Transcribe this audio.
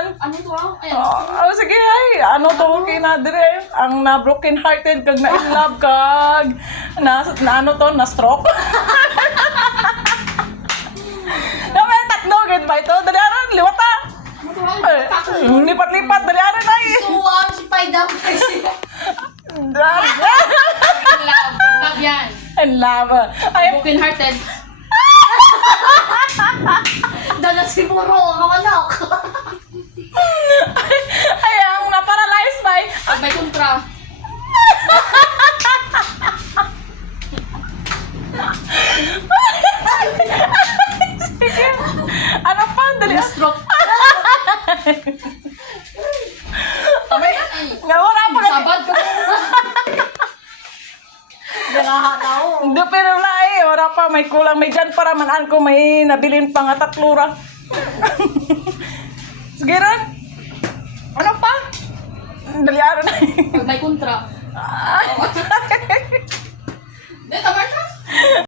man. Ano to ah? Ayan. Oh, sige ay, ano to kinadre? Ang na broken hearted kag na in love kag na ano to, na stroke. May tatlo gid ba ito? Dali aron liwata. Ano to ah? Lipat-lipat dali aron ay. Suwag si Paida kasi. Love. Love yan. And love. Ay, Broken hearted. Dala si Muro ang anak. ay ang na-paralyze ba? Pag may kontra. Sige. Ano pa? Dali. Stroke. Ay, nga wala pa kasi. Sabad ka. Nangahanaw. Hindi, pero wala eh. Wala pa. May kulang. May dyan para manan ko. May nabilin pa nga tatlura. Sige ron. Ano pa? Dali aron na. Pag may kontra.